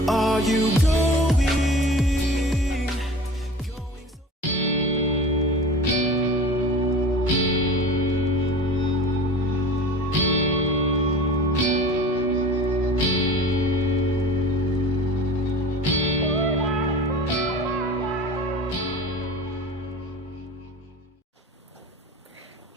Where are you going?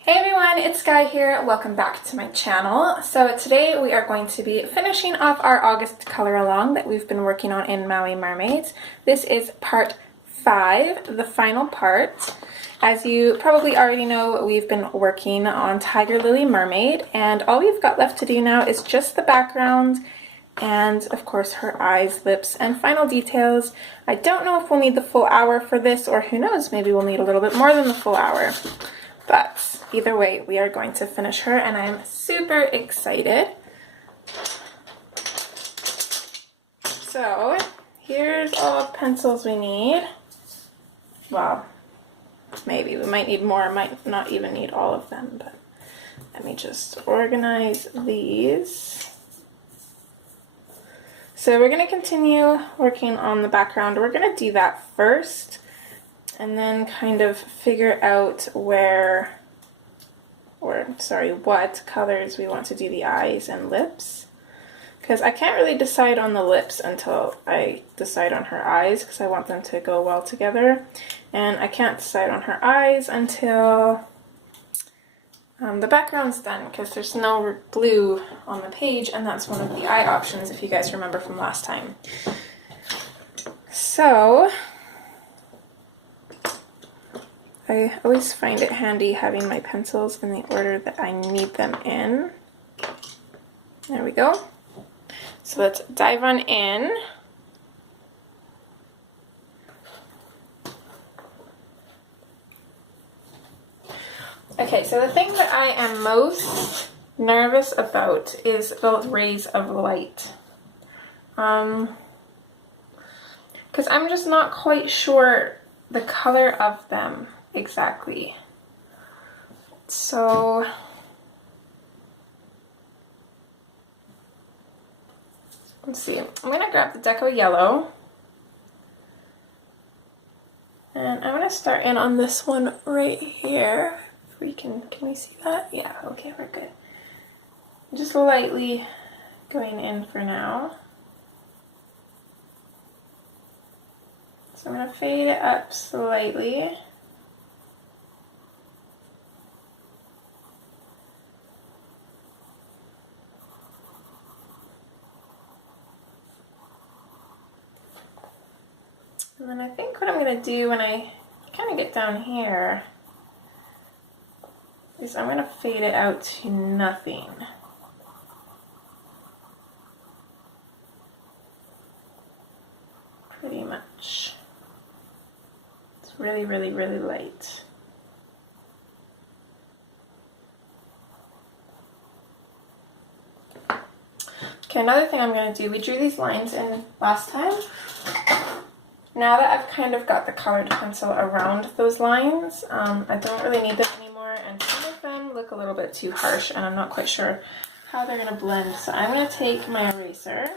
Hey everyone, it's Sky here. Welcome back to my channel. So today we are going to be finishing off our August color along that we've been working on in Maui Mermaids. This is part 5, the final part. As you probably already know, we've been working on Tiger Lily Mermaid, and all we've got left to do now is just the background and of course her eyes, lips, and final details. I don't know if we'll need the full hour for this, or who knows, maybe we'll need a little bit more than the full hour. But either way, we are going to finish her, and I'm super excited. So here's all the pencils we need. Well, maybe we might need more, might not even need all of them, but let me just organize these. So we're going to continue working on the background. We're going to do that first, and then kind of figure out what colors we want to do the eyes and lips. Because I can't really decide on the lips until I decide on her eyes, because I want them to go well together. And I can't decide on her eyes until the background's done, because there's no blue on the page, and that's one of the eye options if you guys remember from last time. So I always find it handy having my pencils in the order that I need them in. There we go. So let's dive on in. Okay, so the thing that I am most nervous about is the rays of light. Because I'm just not quite sure the color of them exactly. So let's see. I'm going to grab the Deco Yellow, and I'm going to start in on this one right here. If can we see that? Yeah, okay, we're good. Just lightly going in for now. So I'm going to fade it up slightly. And then I think what I'm going to do when I kind of get down here is I'm going to fade it out to nothing. Pretty much. It's really, really, really light. Okay, another thing I'm going to do, we drew these lines in last time. Now that I've kind of got the colored pencil around those lines, I don't really need them anymore, and some of them look a little bit too harsh, and I'm not quite sure how they're going to blend. So I'm going to take my eraser.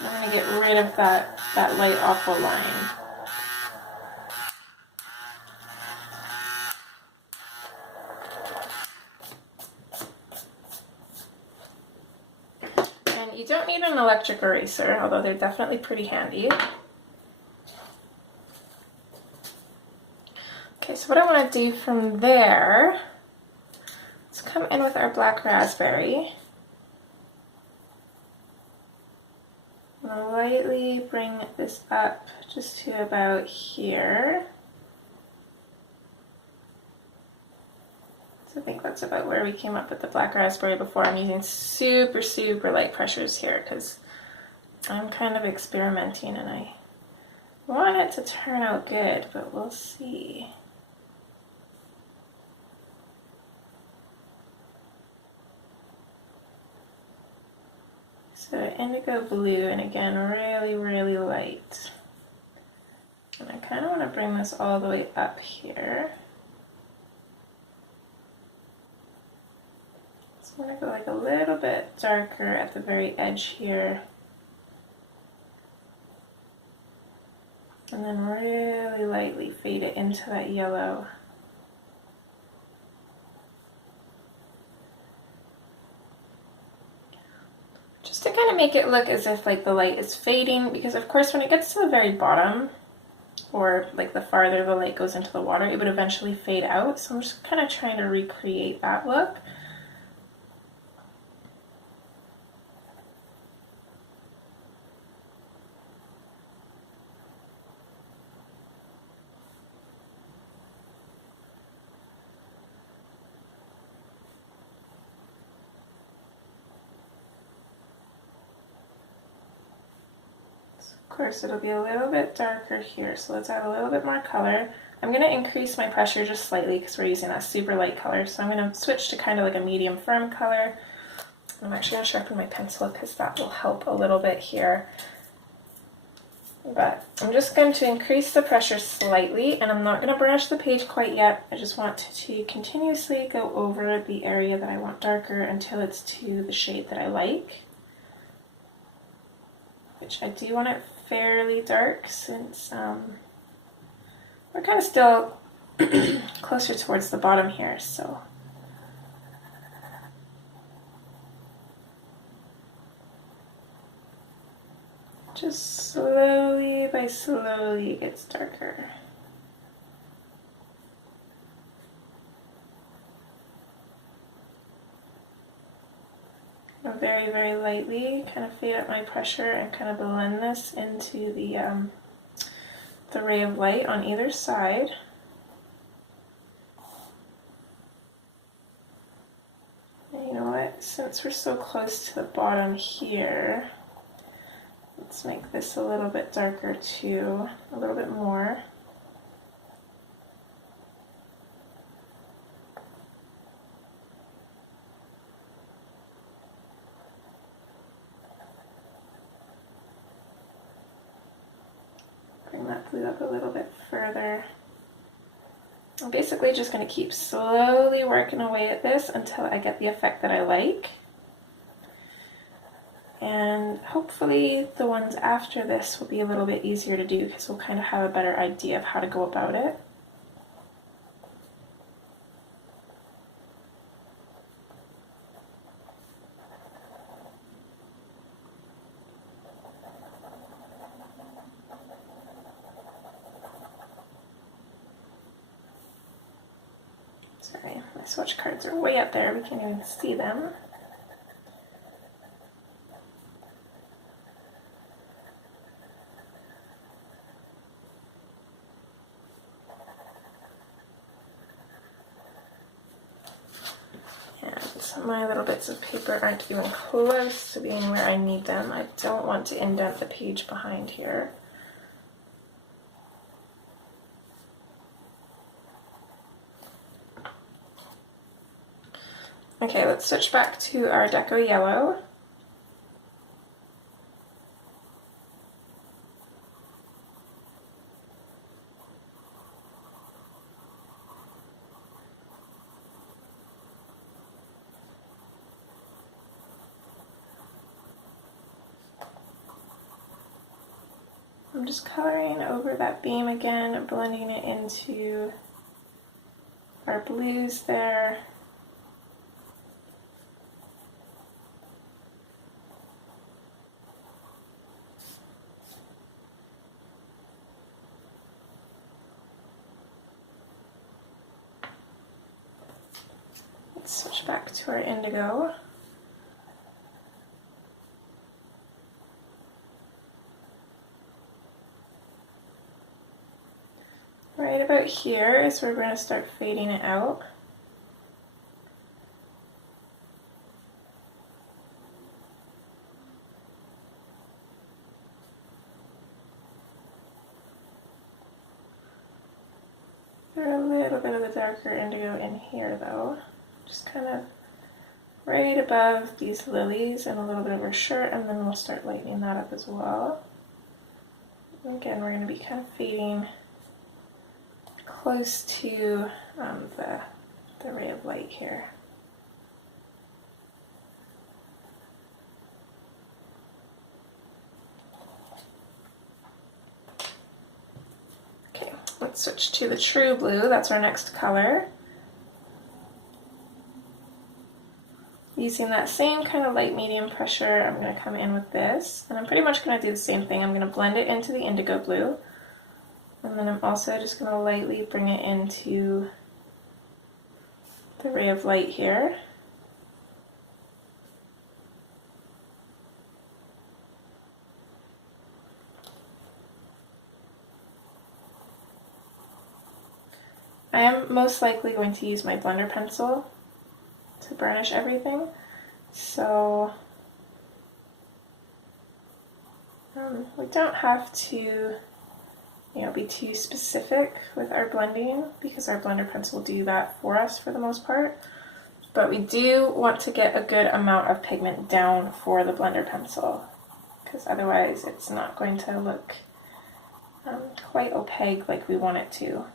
I'm going to get rid of that light awful line. You don't need an electric eraser, although they're definitely pretty handy. Okay, so what I want to do from there is come in with our black raspberry. I'm going to lightly bring this up just to about here. I think that's about where we came up with the black raspberry before. I'm using super, super light pressures here because I'm kind of experimenting and I want it to turn out good, but we'll see. So indigo blue, and again, really, really light. And I kind of want to bring this all the way up here. I'm going to go like a little bit darker at the very edge here. And then really lightly fade it into that yellow. Just to kind of make it look as if like the light is fading, because of course when it gets to the very bottom, or like the farther the light goes into the water, it would eventually fade out. So I'm just kind of trying to recreate that look. Of course, it'll be a little bit darker here, so let's add a little bit more color. I'm going to increase my pressure just slightly because we're using that super light color, so I'm going to switch to kind of like a medium firm color. I'm actually going to sharpen my pencil because that will help a little bit here. But I'm just going to increase the pressure slightly, and I'm not going to brush the page quite yet. I just want to continuously go over the area that I want darker until it's to the shade that I like. Which I do want it fairly dark since we're kind of still closer towards the bottom here, so. Just slowly by slowly it gets darker. Very, very lightly kind of fade up my pressure and kind of blend this into the ray of light on either side. And you know what, since we're so close to the bottom here, let's make this a little bit darker too, a little bit more. Bring that blue up a little bit further. I'm basically just going to keep slowly working away at this until I get the effect that I like. And hopefully the ones after this will be a little bit easier to do because we'll kind of have a better idea of how to go about it. Sorry, my swatch cards are way up there, we can't even see them. And my little bits of paper aren't even close to being where I need them. I don't want to indent the page behind here. Okay, let's switch back to our Deco Yellow. I'm just coloring over that beam again, blending it into our blues there. Let's switch back to our indigo. Right about here is where we're going to start fading it out. There's a little bit of the darker indigo in here though. Just kind of right above these lilies and a little bit of her shirt, and then we'll start lightening that up as well. Again, we're going to be kind of fading close to the ray of light here. let's switch to the true blue. That's our next color. Using that same kind of light medium pressure, I'm going to come in with this, and I'm pretty much going to do the same thing. I'm going to blend it into the indigo blue, and then I'm also just going to lightly bring it into the ray of light here. I am most likely going to use my blender pencil to burnish everything, so we don't have to, be too specific with our blending because our blender pencil will do that for us for the most part. But we do want to get a good amount of pigment down for the blender pencil because otherwise it's not going to look quite opaque like we want it to.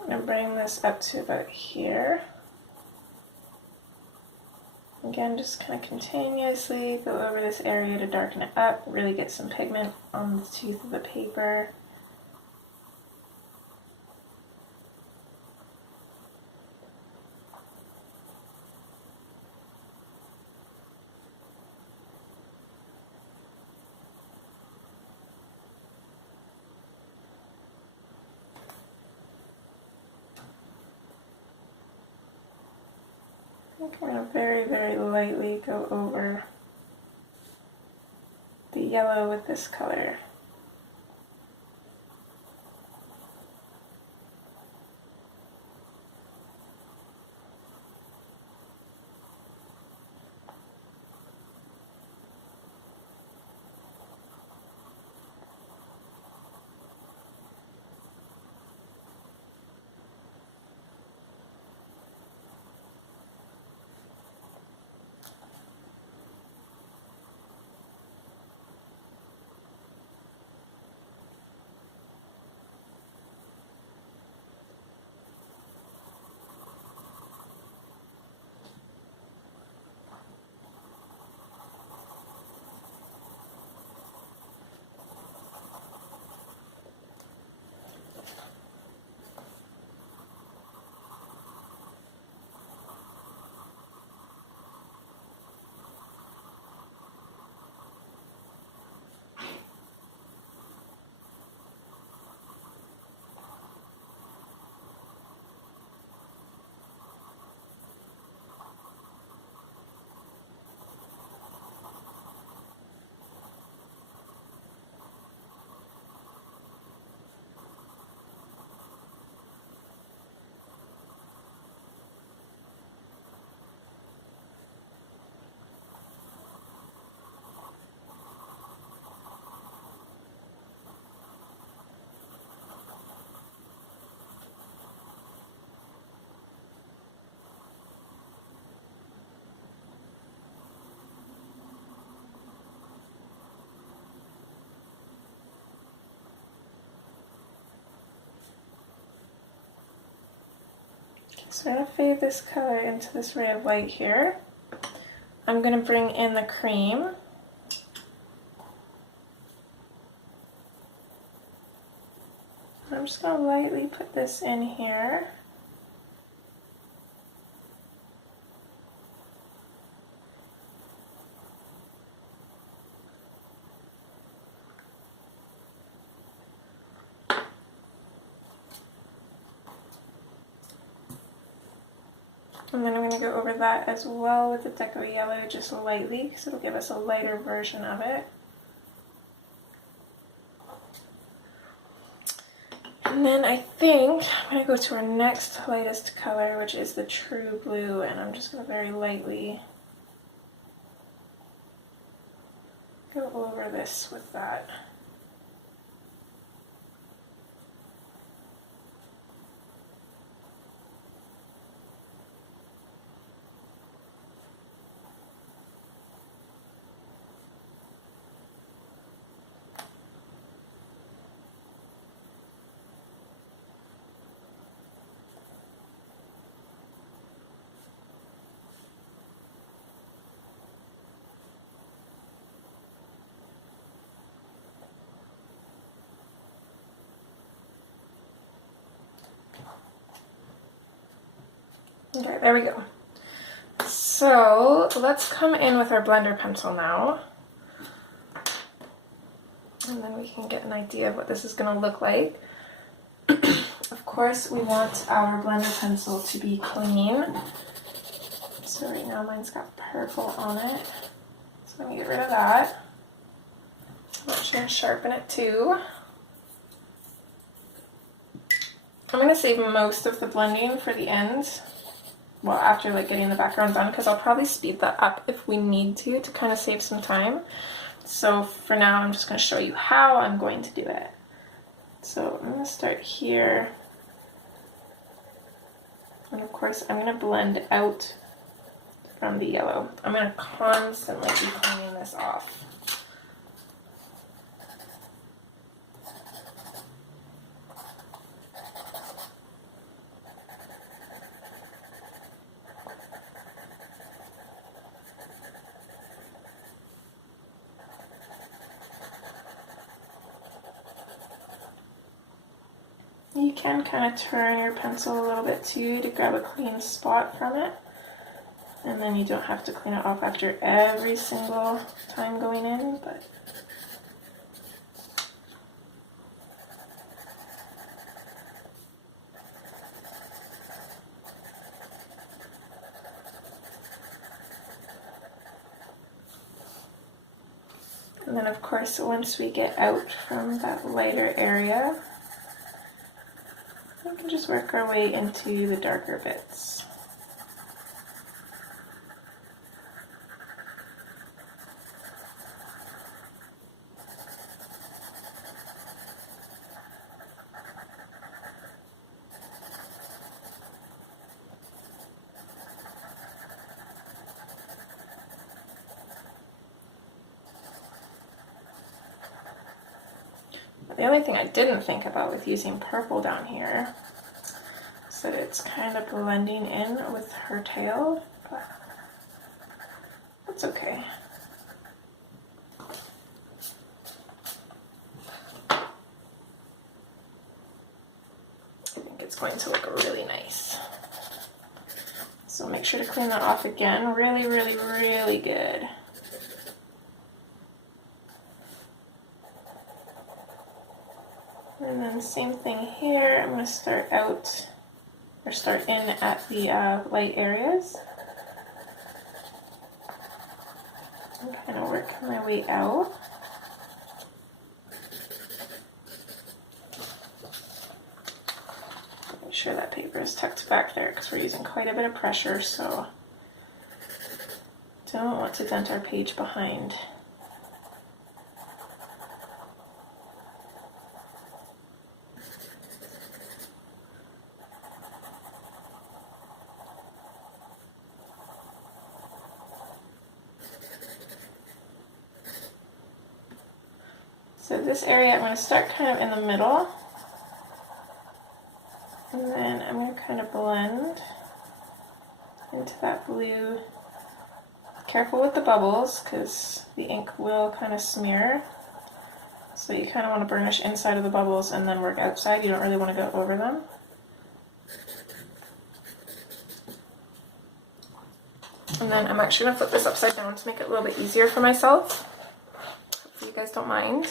I'm going to bring this up to about here. Again, just kind of continuously go over this area to darken it up, really get some pigment on the tooth of the paper. We're going to very, very lightly go over the yellow with this color. So I'm going to fade this color into this ray of light here. I'm going to bring in the cream. I'm just going to lightly put this in here. And then I'm going to go over that as well with the Deco Yellow just lightly because it'll give us a lighter version of it. And then I think I'm going to go to our next lightest color, which is the True Blue, and I'm just going to very lightly go over this with that. Okay, there we go. So let's come in with our blender pencil now. And then we can get an idea of what this is going to look like. Of course, we want our blender pencil to be clean. So right now mine's got purple on it. So I'm going to get rid of that. I'm actually going to sharpen it too. I'm going to save most of the blending for the end. Well, after like getting the background done, because I'll probably speed that up if we need to kind of save some time. So for now, I'm just going to show you how I'm going to do it. So I'm going to start here. And of course, I'm going to blend out from the yellow. I'm going to constantly be cleaning this off. You can kind of turn your pencil a little bit too to grab a clean spot from it. And then you don't have to clean it off after every single time going in, but and then of course once we get out from that lighter area, we can just work our way into the darker bits. The only thing I didn't think about with using purple down here is that it's kind of blending in with her tail, but that's okay. I think it's going to look really nice. So make sure to clean that off again really, really, really good. And then same thing here, I'm going to start out, or start in at the light areas. And kind of work my way out. Make sure that paper is tucked back there because we're using quite a bit of pressure, so don't want to dent our page behind. So this area I'm going to start kind of in the middle, and then I'm going to kind of blend into that blue. Careful with the bubbles because the ink will kind of smear. So you kind of want to burnish inside of the bubbles and then work outside. You don't really want to go over them. And then I'm actually going to flip this upside down to make it a little bit easier for myself. Hopefully you guys don't mind.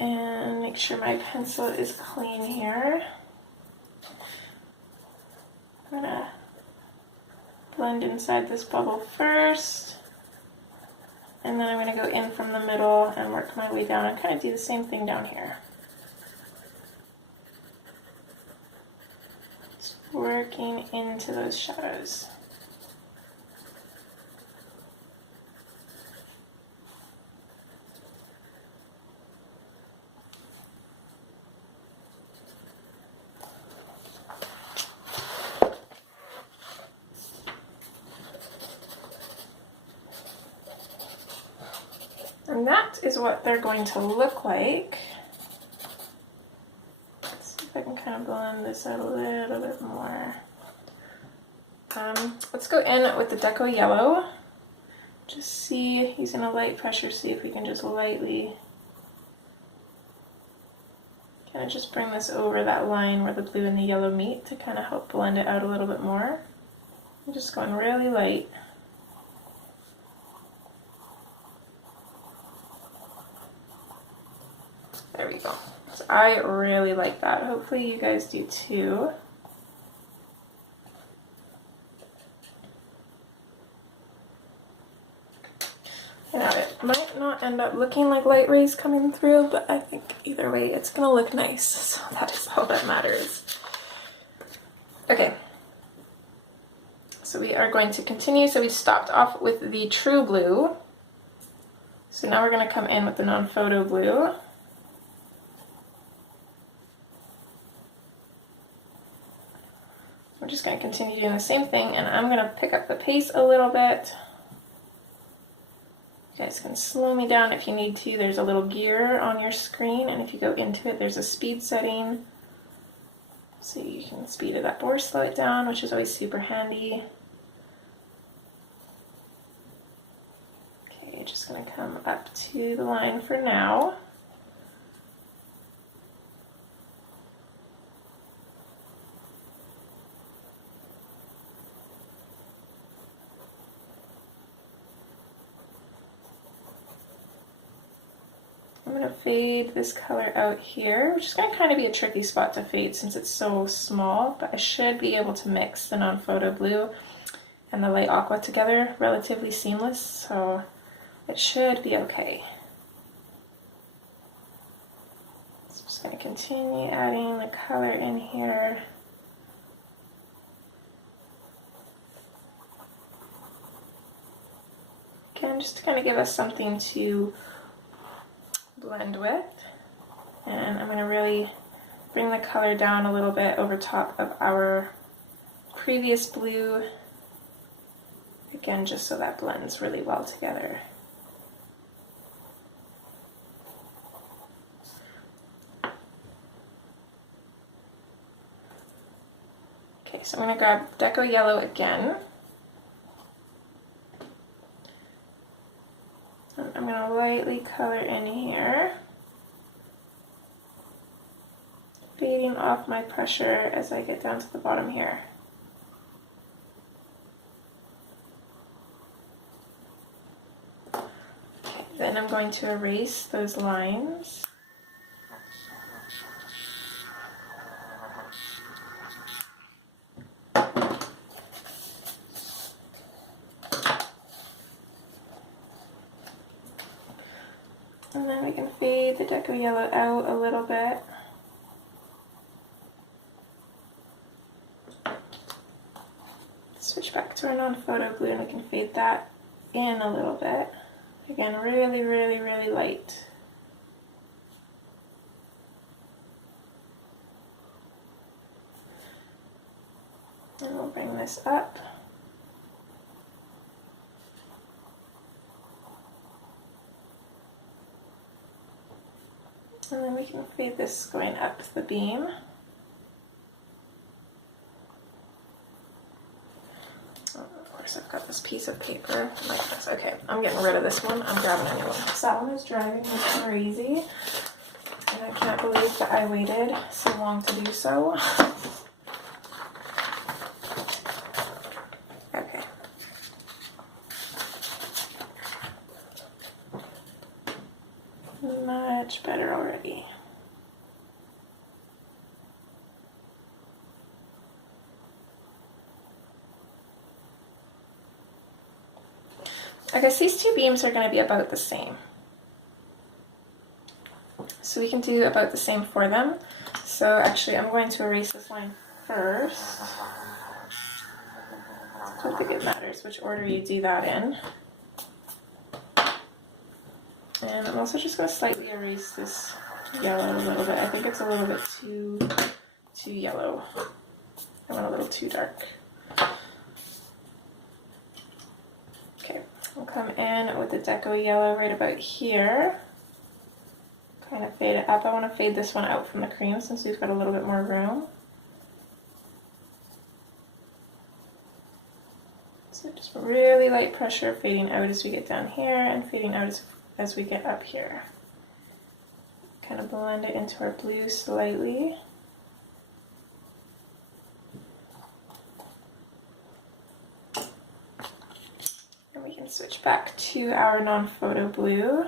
And make sure my pencil is clean here. I'm going to blend inside this bubble first. And then I'm going to go in from the middle and work my way down and kind of do the same thing down here. Just working into those shadows. And that is what they're going to look like. Let's see if I can kind of blend this out a little bit more. Let's go in with the Deco Yellow. Just see, using a light pressure, see if we can just lightly kind of just bring this over that line where the blue and the yellow meet to kind of help blend it out a little bit more. I'm just going really light. There we go. So I really like that. Hopefully you guys do too. Now it might not end up looking like light rays coming through, but I think either way it's gonna look nice, so that is all that matters. Okay, so we are going to continue. So we stopped off with the true blue, so now we're going to come in with the non-photo blue. We're just going to continue doing the same thing, and I'm going to pick up the pace a little bit. You guys can slow me down if you need to. There's a little gear on your screen, and if you go into it, there's a speed setting. So you can speed it up or slow it down, which is always super handy. Okay, just going to come up to the line for now. I'm going to fade this color out here, which is going to kind of be a tricky spot to fade since it's so small, but I should be able to mix the non-photo blue and the light aqua together relatively seamless, so it should be okay. So I'm just going to continue adding the color in here. Again, just to kind of give us something to blend with, and I'm going to really bring the color down a little bit over top of our previous blue, again just so that blends really well together. Okay, so I'm going to grab Deco Yellow again. I'm going to lightly color in here, fading off my pressure as I get down to the bottom here. Okay, then I'm going to erase those lines. And then we can fade the Deco Yellow out a little bit. Switch back to our non-photo blue and we can fade that in a little bit. Again, really, really, really light. And we'll bring this up. And then we can fade this going up the beam. Oh, of course I've got this piece of paper like this. Okay, I'm getting rid of this one. I'm grabbing a new one. That one is driving me crazy. And I can't believe that I waited so long to do so. Okay. Much better already. I guess these two beams are going to be about the same. So we can do about the same for them. So actually I'm going to erase this line first. I don't think it matters which order you do that in. And I'm also just going to slightly erase this yellow a little bit. I think it's a little bit too yellow. I want a little too dark. Okay, I'll come in with the Deco Yellow right about here. Kind of fade it up. I want to fade this one out from the cream since we've got a little bit more room. So just really light pressure fading out as we get down here and fading out as we get up here. kind of blend it into our blue slightly. And we can switch back to our non-photo blue.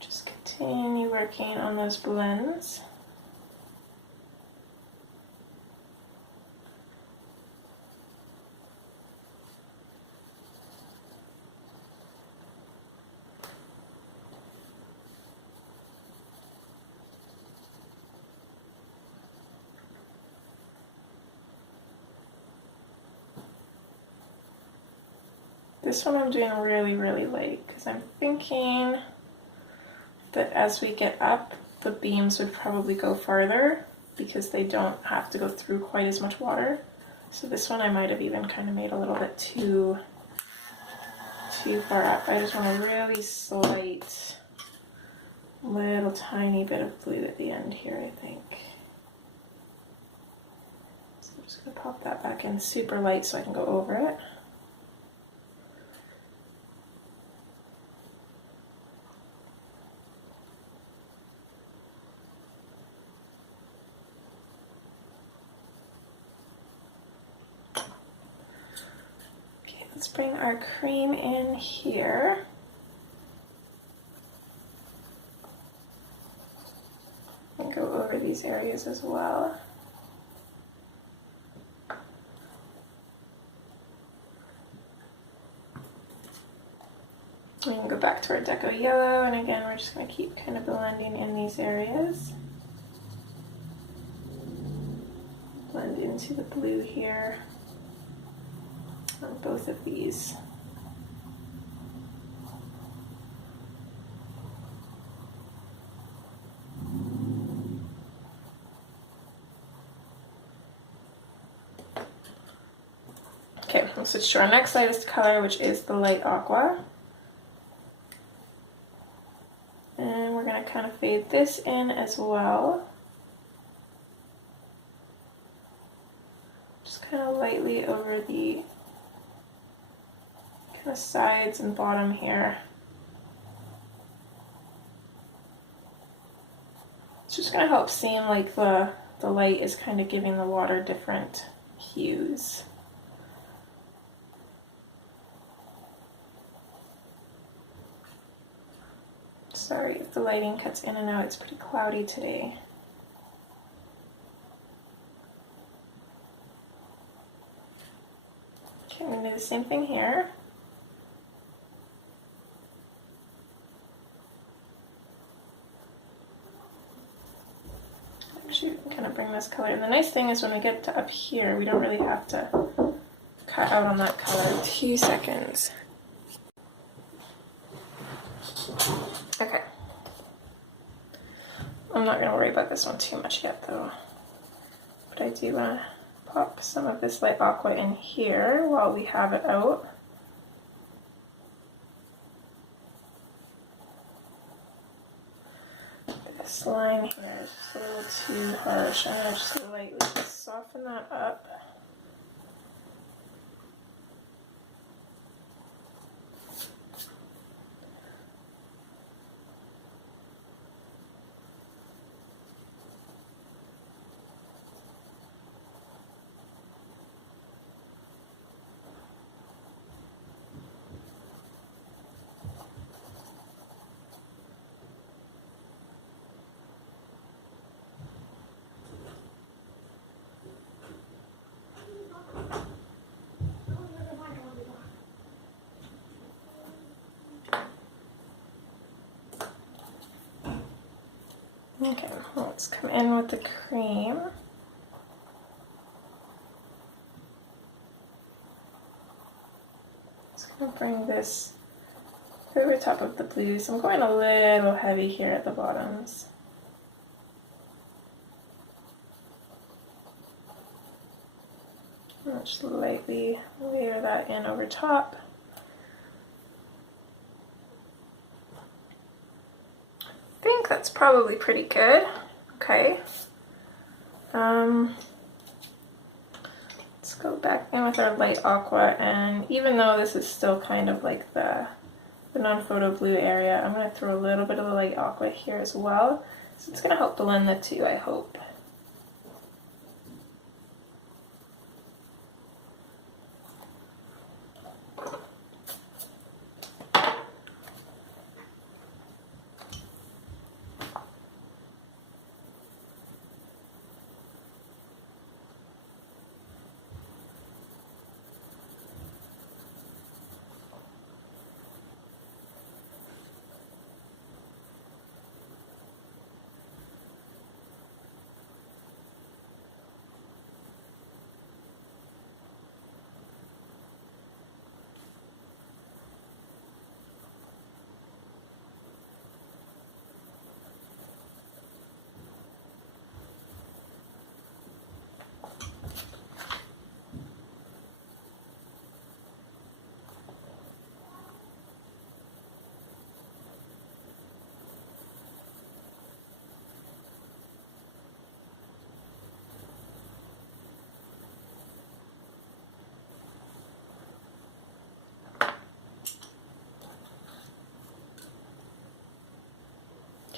Just continue working on those blends. This one I'm doing really, really light because I'm thinking that as we get up, the beams would probably go farther because they don't have to go through quite as much water. So this one I might have even kind of made a little bit too far up. I just want a really slight, little tiny bit of blue at the end here, I think. So I'm just going to pop that back in super light so I can go over it. Let's bring our cream in here. And go over these areas as well. We can go back to our deco yellow, and again we're just going to keep kind of blending in these areas. Blend into the blue here on both of these. Okay, let's switch to our next lightest color, which is the light aqua. And we're going to kind of fade this in as well. Just kind of lightly over the kind of sides and bottom here. It's just going to help seem like the light is kind of giving the water different hues. Sorry if the lighting cuts in and out, it's pretty cloudy today. Okay, I'm going to do the same thing here. Actually, we can kind of bring this color. And the nice thing is when we get to up here, we don't really have to cut out on that color. 2 seconds. Okay. I'm not going to worry about this one too much yet though. But I do want to pop some of this light aqua in here while we have it out. This line here is just a little too harsh. I'm going to just lightly soften that up. Okay, let's come in with the cream. Just going to bring this over top of the blues. I'm going a little heavy here at the bottoms. I'll just lightly layer that in over top. I think that's probably pretty good. Okay. Let's go back in with our light aqua, and even though this is still kind of like the non-photo blue area, I'm going to throw a little bit of the light aqua here as well. So it's going to help blend the two, I hope.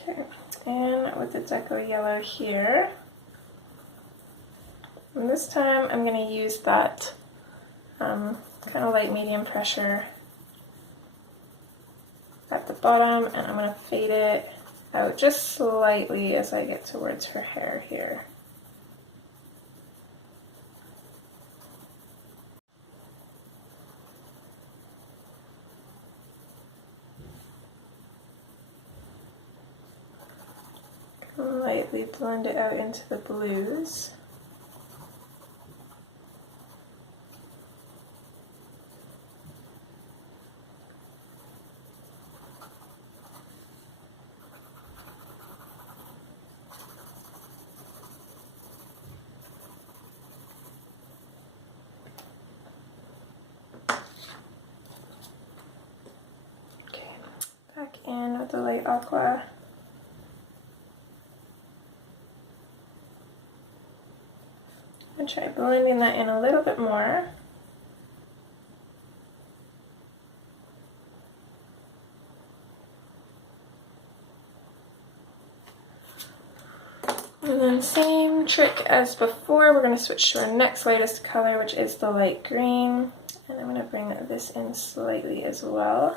Okay, and with the deco yellow here, and this time I'm going to use that kind of light medium pressure at the bottom, and I'm going to fade it out just slightly as I get towards her hair here. Lightly blend it out into the blues. Okay, back in with the light aqua. And try blending that in a little bit more. And then same trick as before, we're going to switch to our next lightest color, which is the light green. And I'm going to bring this in slightly as well.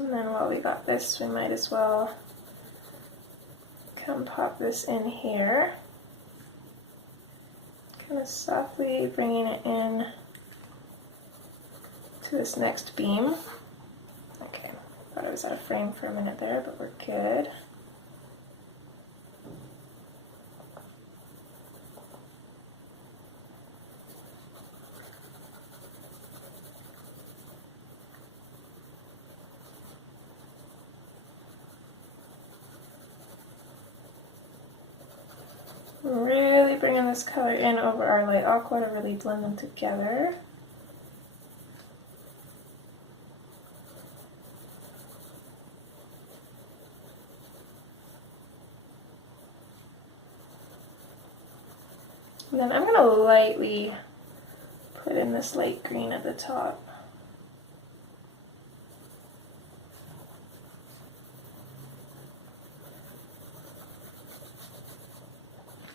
And then while we got this, we might as well come pop this in here. Kind of softly bringing it in to this next beam. Okay, thought I was out of frame for a minute there, but we're good. Really bringing this color in over our light aqua to really blend them together. And then I'm going to lightly put in this light green at the top.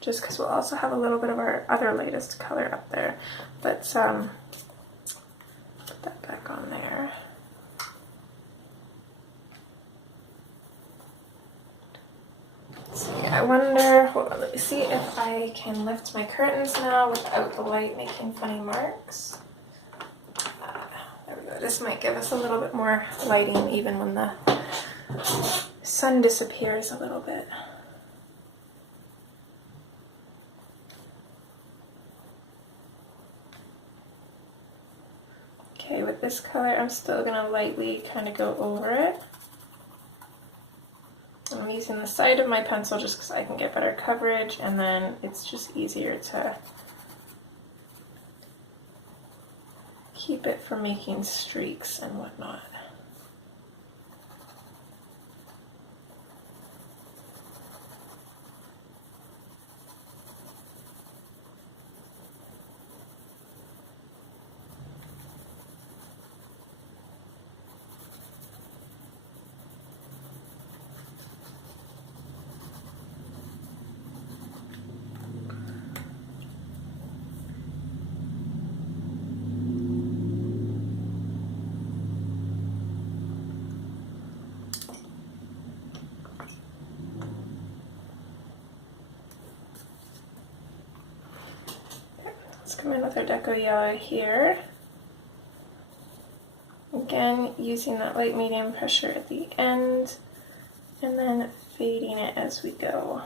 Just because we'll also have a little bit of our other latest color up there. But put that back on there. Let's see, I wonder, hold on, let me see if I can lift my curtains now without the light making funny marks. There we go, this might give us a little bit more lighting even when the sun disappears a little bit. Okay, with this color, I'm still going to lightly kind of go over it. I'm using the side of my pencil just because I can get better coverage, and then it's just easier to keep it from making streaks and whatnot. Let's come in with our deco yellow here. Again, using that light medium pressure at the end, and then fading it as we go.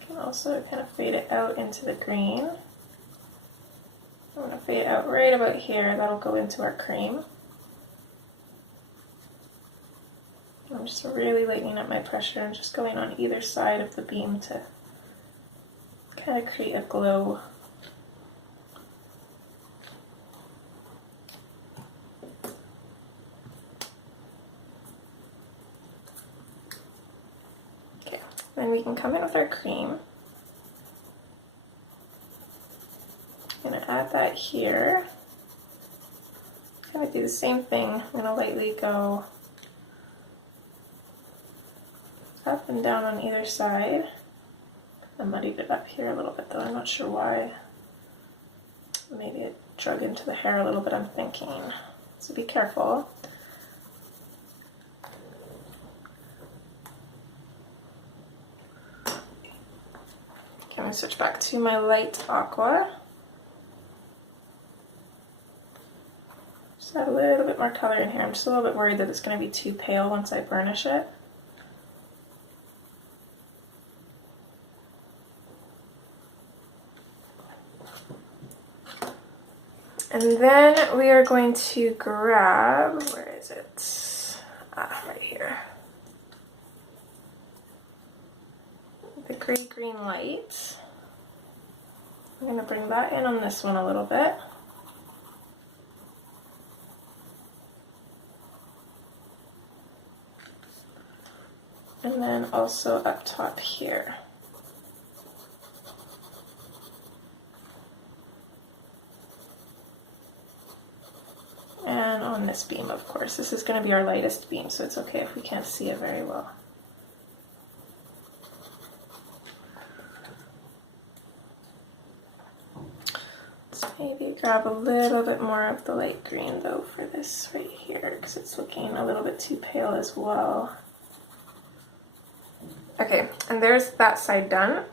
You can also kind of fade it out into the green. I'm going to fade it out right about here. That'll go into our cream. I'm just really lightening up my pressure and just going on either side of the beam to kind of create a glow. Okay, then we can come in with our cream. I'm going to add that here. Kind of do the same thing. I'm going to lightly go up and down on either side. I muddied it up here a little bit though, I'm not sure why. Maybe it drug into the hair a little bit, I'm thinking. So be careful. Okay, I'm going to switch back to my light aqua. Just add a little bit more color in here. I'm just a little bit worried that it's going to be too pale once I burnish it. And then we are going to grab, where is it? Right here. The green light. I'm going to bring that in on this one a little bit. And then also up top here. And on this beam, of course. This is going to be our lightest beam, so it's okay if we can't see it very well. Let's maybe grab a little bit more of the light green though for this right here, because it's looking a little bit too pale as well. Okay, and there's that side done.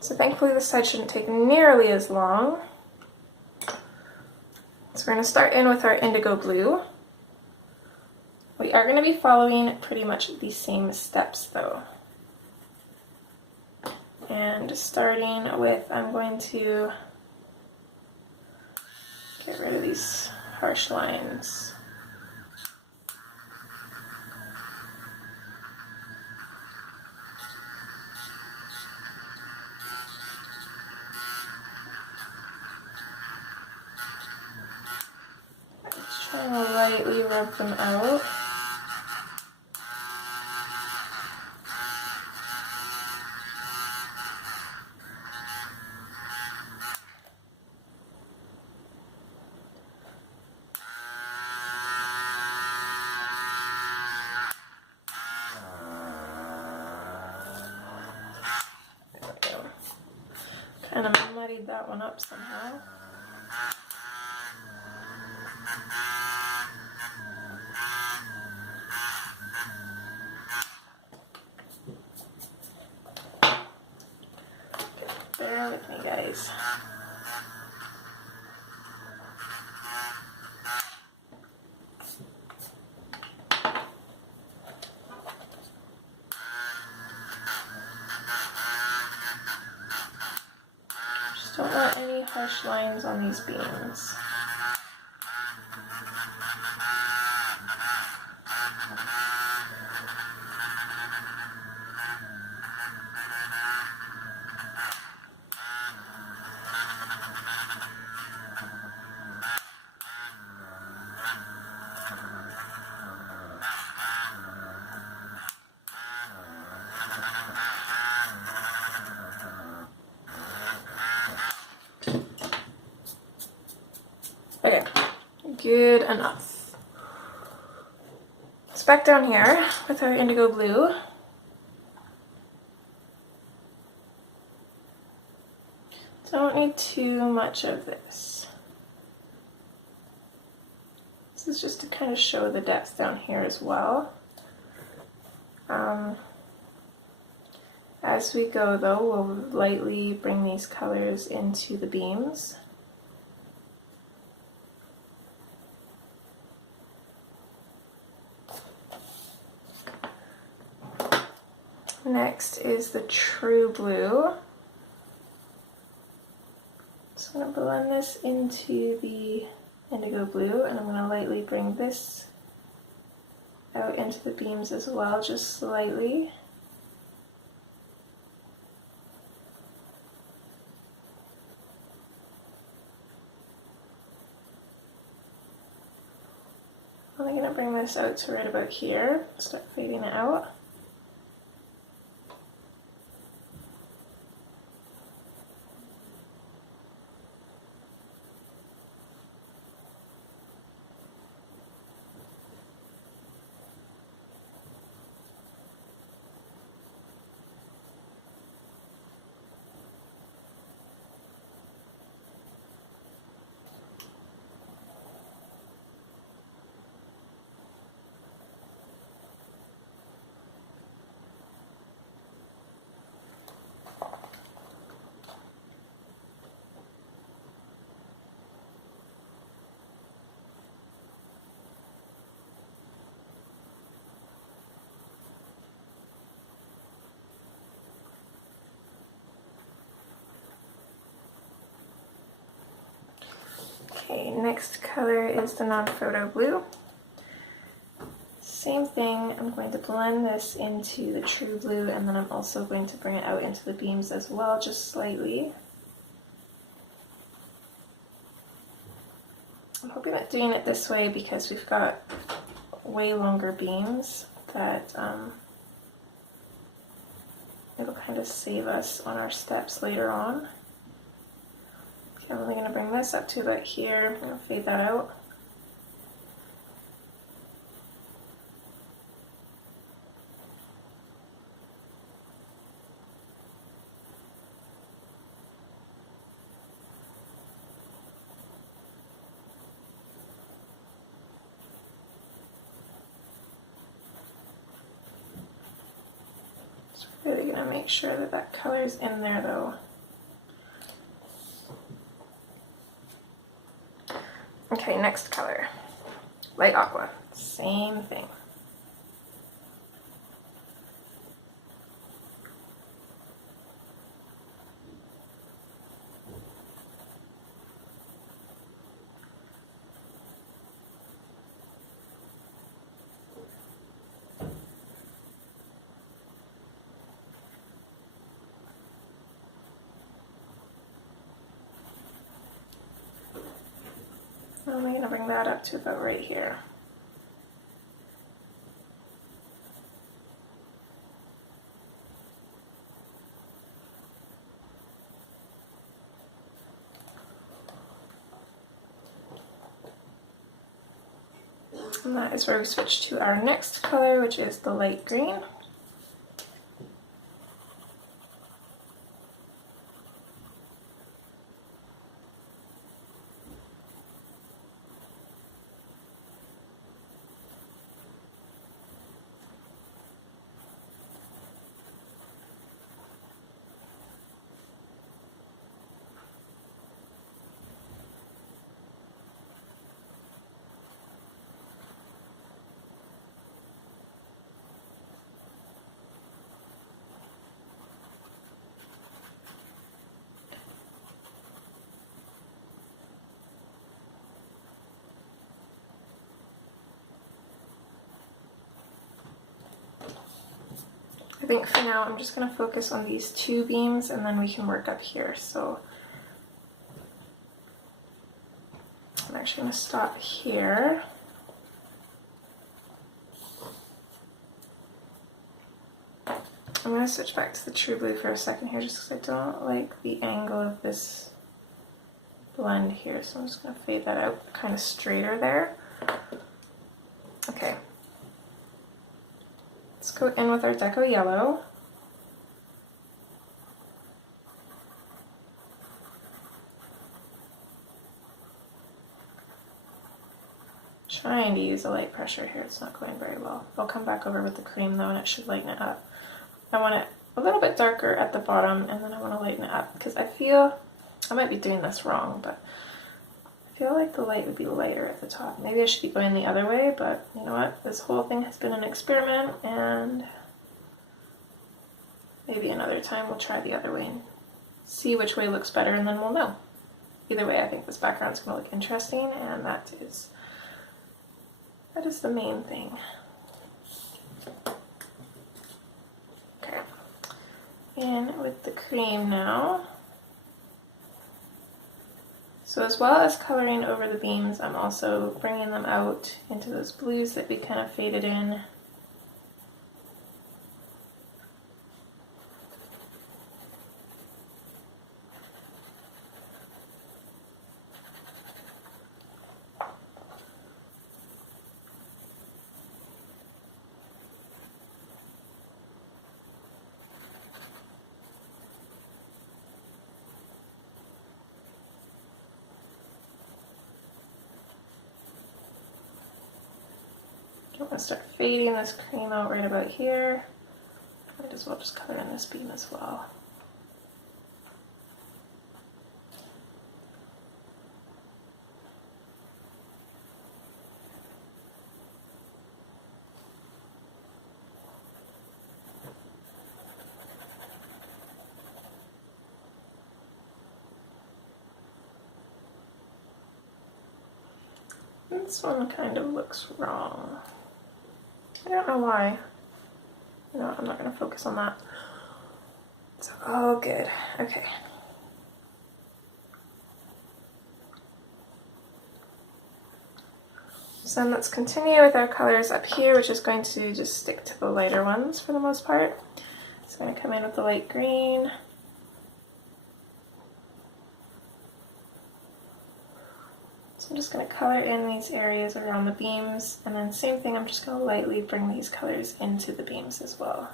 So thankfully this side shouldn't take nearly as long. So we're going to start in with our indigo blue. We are going to be following pretty much the same steps though. And starting with, I'm going to get rid of these harsh lines. Trying to lightly rub them out. There we go. Kind of muddied that one up somehow. Bear with me, guys. Don't want any harsh lines on these beams. Okay, good enough. It's back down here with our indigo blue. Don't need too much of this. This is just to kind of show the depth down here as well. As we go though, we'll lightly bring these colors into the beams. Next is the true blue. So I'm going to blend this into the indigo blue, and I'm going to lightly bring this out into the beams as well, just slightly. I'm going to bring this out to right about here, start fading it out. Okay, next color is the non-photo blue. Same thing, I'm going to blend this into the true blue, and then I'm also going to bring it out into the beams as well, just slightly. I'm hoping that doing it this way, because we've got way longer beams, that it'll kind of save us on our steps later on. Okay, I'm really going to bring this up to about here. I'm going to fade that out. Really going to make sure that that color is in there though. Okay, next color, light aqua, same thing. I'm going to bring that up to about right here. And that is where we switch to our next color, which is the light green. think for now I'm just going to focus on these two beams and then we can work up here. So I'm actually going to stop here. I'm going to switch back to the true blue for a second here just because I don't like the angle of this blend here. So I'm just going to fade that out kind of straighter there. Okay. Let's go in with our Deco Yellow. Trying to use a light pressure here, it's not going very well. I'll come back over with the cream though and it should lighten it up. I want it a little bit darker at the bottom and then I want to lighten it up because I feel, I might be doing this wrong, but I feel like the light would be lighter at the top. Maybe I should be going the other way, but you know what? This whole thing has been an experiment and maybe another time we'll try the other way and see which way looks better and then we'll know. Either way, I think this background's going to look interesting and that is the main thing. Okay, in with the cream now. So as well as coloring over the beams, I'm also bringing them out into those blues that we kind of faded in. I'm going to start fading this cream out right about here. Might as well just color in this beam as well. This one kind of looks wrong. I don't know why. No, I'm not going to focus on that. It's all good. Okay. So then let's continue with our colors up here, which is going to just stick to the lighter ones for the most part. So I'm going to come in with the light green. So I'm just going to color in these areas around the beams, and then same thing, I'm just going to lightly bring these colors into the beams as well.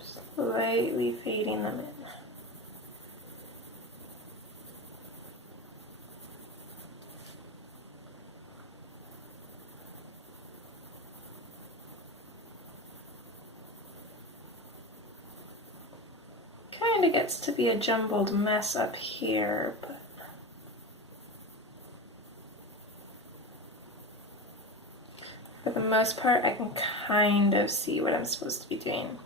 Just lightly fading them in. Kind of gets to be a jumbled mess up here, but for the most part I can kind of see what I'm supposed to be doing.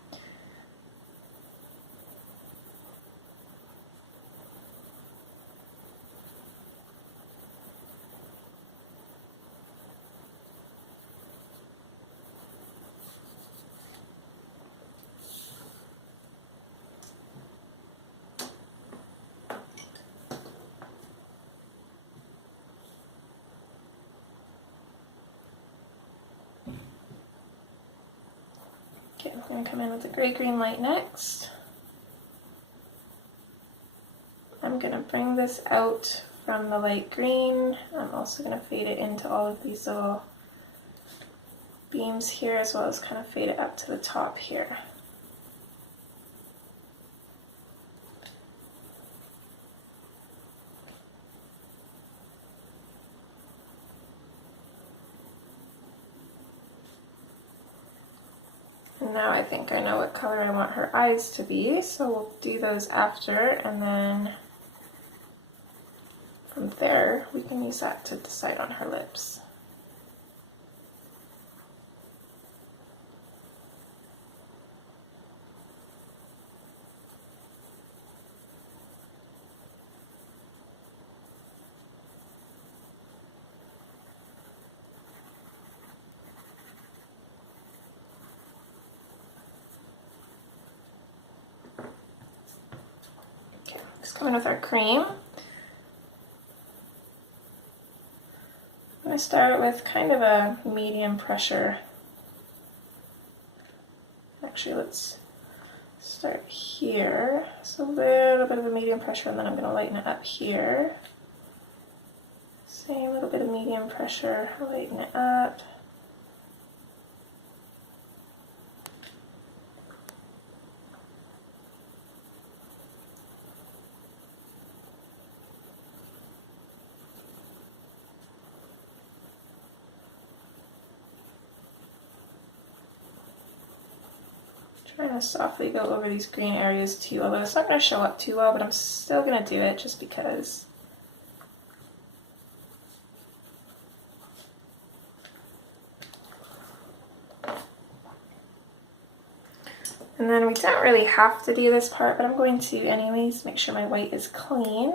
Okay, I'm going to come in with the gray-green light next. I'm going to bring this out from the light green. I'm also going to fade it into all of these little beams here, as well as kind of fade it up to the top here. Now I think I know what color I want her eyes to be, so we'll do those after, and then from there we can use that to decide on her lips. come in with our cream. I'm going to start with kind of a medium pressure. Actually, let's start here. So a little bit of a medium pressure, and then I'm going to lighten it up here. Same little bit of medium pressure, lighten it up. Trying to softly go over these green areas too, although it's not going to show up too well, but I'm still going to do it just because. And then we don't really have to do this part, but I'm going to anyways. Make sure my white is clean.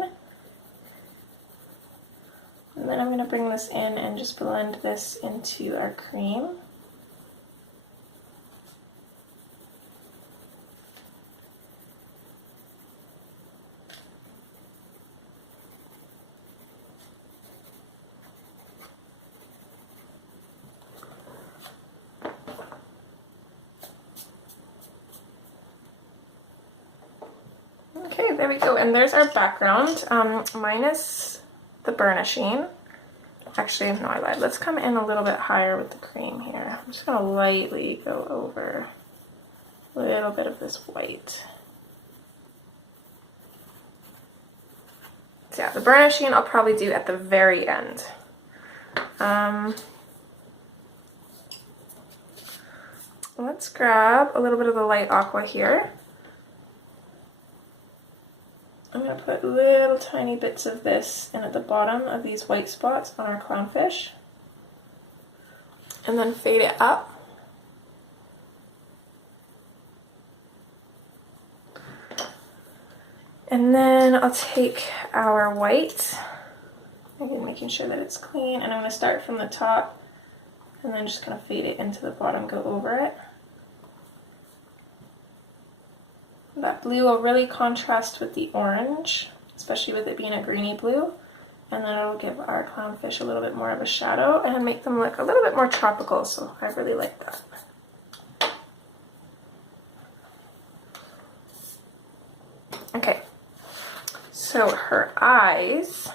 And then I'm going to bring this in and just blend this into our cream. Okay, there we go, and there's our background. Minus the burnishing. Actually, no, I lied. Let's come in a little bit higher with the cream here. I'm just going to lightly go over a little bit of this white. So yeah, the burnishing I'll probably do at the very end. Let's grab a little bit of the light aqua here. I'm going to put little tiny bits of this in at the bottom of these white spots on our clownfish. And then fade it up. And then I'll take our white, again making sure that it's clean, and I'm going to start from the top and then just kind of fade it into the bottom, go over it. That blue will really contrast with the orange, especially with it being a greeny blue, and then it'll give our clownfish a little bit more of a shadow and make them look a little bit more tropical, so I really like that. Okay, so her eyes,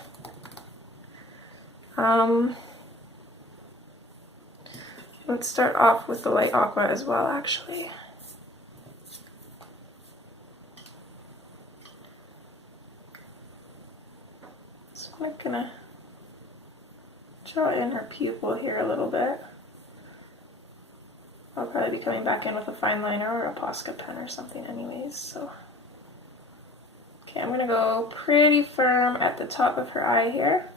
let's start off with the light aqua as well, actually. I'm gonna draw in her pupil here a little bit. I'll probably be coming back in with a fine liner or a Posca pen or something anyways, so. Okay, I'm gonna go pretty firm at the top of her eye here.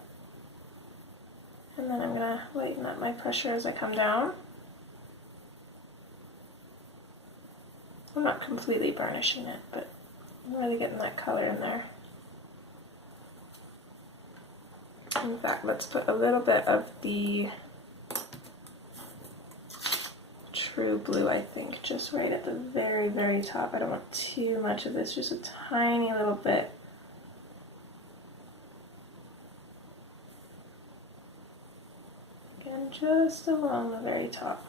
And then I'm gonna lighten up my pressure as I come down. I'm not completely burnishing it, but I'm really getting that color in there. In fact, let's put a little bit of the true blue, I think, just right at the very, very top. I don't want too much of this, just a tiny little bit. Again, just along the very top.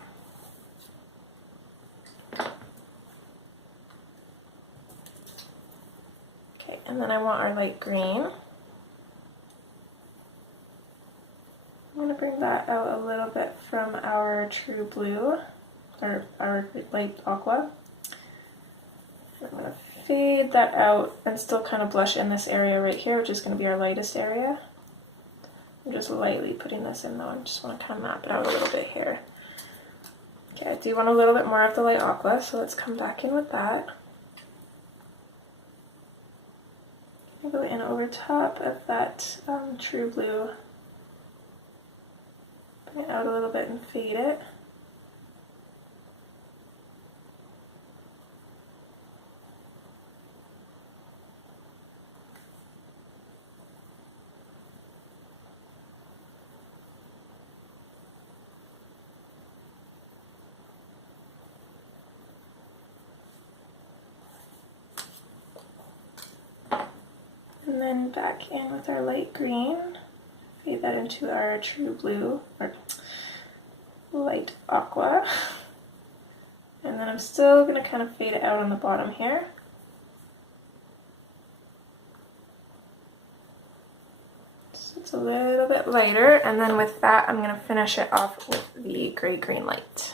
Okay, and then I want our light green. I'm going to bring that out a little bit from our true blue, or our light aqua. I'm going to fade that out and still kind of blush in this area right here, which is going to be our lightest area. I'm just lightly putting this in though, I just want to kind of map it out a little bit here. Okay, I do want a little bit more of the light aqua, so let's come back in with that. I'll go in over top of that true blue. Bring it out a little bit and fade it. then back in with our light green. Fade that into our true blue, or light aqua. And then I'm still going to kind of fade it out on the bottom here. So it's a little bit lighter, and then with that I'm going to finish it off with the gray-green light.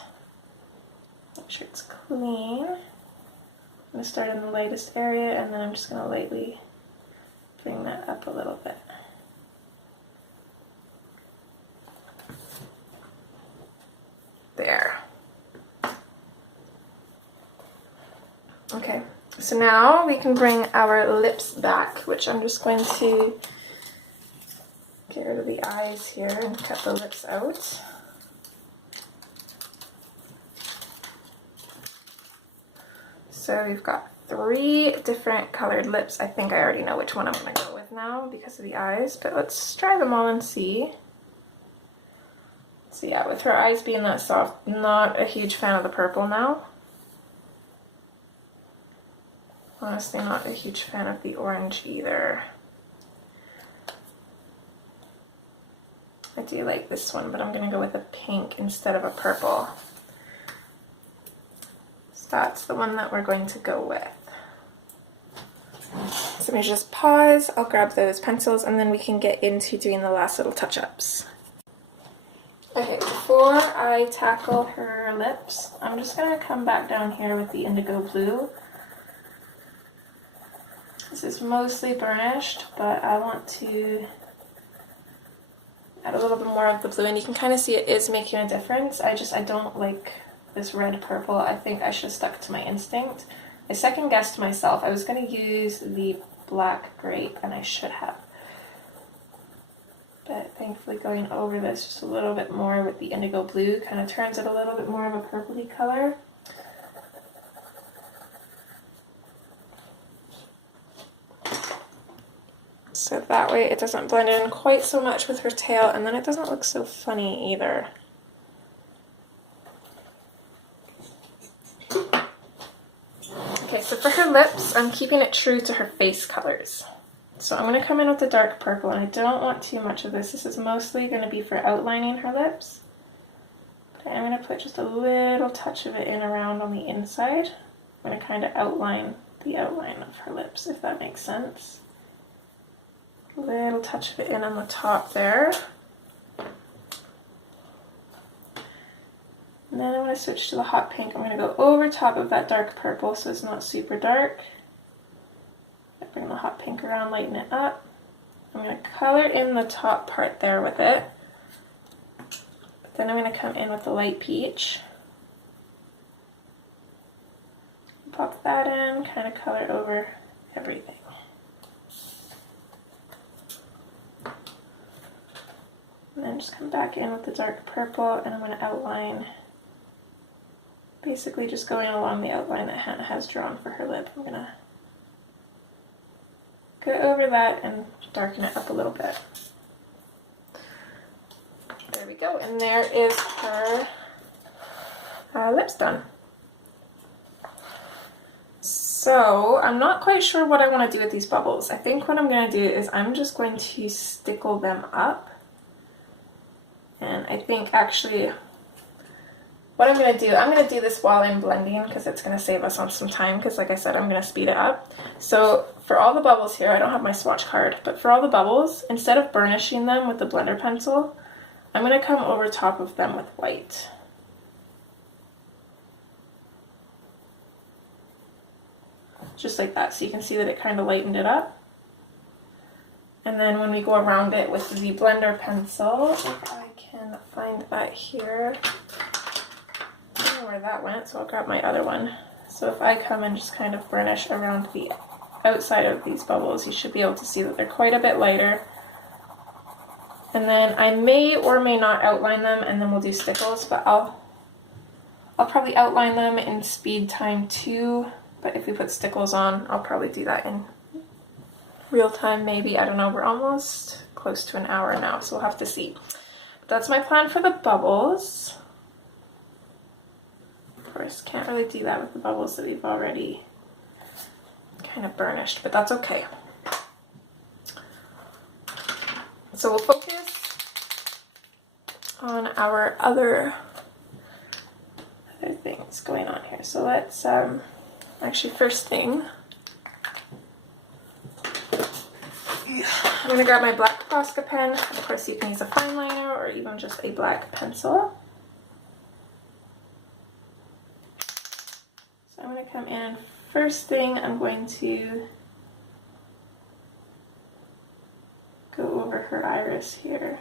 Make sure it's clean. I'm going to start in the lightest area, and then I'm just going to lightly bring that up a little bit. There. Okay, so now we can bring our lips back, which I'm just going to get rid of the eyes here and cut the lips out. So we've got 3 different colored lips. I think I already know which one I'm going to go with now because of the eyes, but let's try them all and see. So yeah, with her eyes being that soft, not a huge fan of the purple now. Honestly, not a huge fan of the orange either. I do like this one, but I'm going to go with a pink instead of a purple. So that's the one that we're going to go with. So let me just pause, I'll grab those pencils, and then we can get into doing the last little touch-ups. Okay, before I tackle her lips, I'm just going to come back down here with the indigo blue. This is mostly burnished, but I want to add a little bit more of the blue, and you can kind of see it is making a difference. I don't like this red purple. I think I should have stuck to my instinct. I second guessed myself. I was going to use the black grape, and I should have. But thankfully going over this just a little bit more with the indigo blue kind of turns it a little bit more of a purpley color. So that way it doesn't blend in quite so much with her tail, and then it doesn't look so funny either. Okay, so for her lips, I'm keeping it true to her face colors. So I'm going to come in with the dark purple, and I don't want too much of this. This is mostly going to be for outlining her lips. But I'm going to put just a little touch of it in around on the inside. I'm going to kind of outline the outline of her lips, if that makes sense. A little touch of it in on the top there. And then I'm going to switch to the hot pink. I'm going to go over top of that dark purple so it's not super dark. Bring the hot pink around, lighten it up. I'm going to color in the top part there with it. But then I'm going to come in with the light peach. Pop that in, kind of color over everything. And then just come back in with the dark purple, and I'm going to outline, basically just going along the outline that Hannah has drawn for her lip. I'm going to go over that and darken it up a little bit. There we go, and there is her lips done. So I'm not quite sure what I want to do with these bubbles. I think what I'm going to do is I'm just going to stickle them up. And I think actually what I'm going to do this while I'm blending, because it's going to save us on some time, because like I said, I'm going to speed it up. So for all the bubbles here, I don't have my swatch card, but for all the bubbles, instead of burnishing them with the blender pencil, I'm going to come over top of them with white. Just like that, so you can see that it kind of lightened it up. And then when we go around it with the blender pencil, if I can find that here, I don't know where that went, so I'll grab my other one. So if I come and just kind of burnish around the outside of these bubbles, you should be able to see that they're quite a bit lighter. And then I may or may not outline them, and then we'll do stickles, but I'll probably outline them in speed time too. But if we put stickles on, I'll probably do that in real time maybe. I don't know, we're almost close to an hour now, so we'll have to see. But that's my plan for the bubbles. Of course, can't really do that with the bubbles that we've already kind of burnished, but that's okay. So we'll focus on our other things going on here. So let's actually, first thing, I'm going to grab my black Posca pen. Of course you can use a fine liner or even just a black pencil. So I'm going to come in, first thing I'm going to go over her iris here.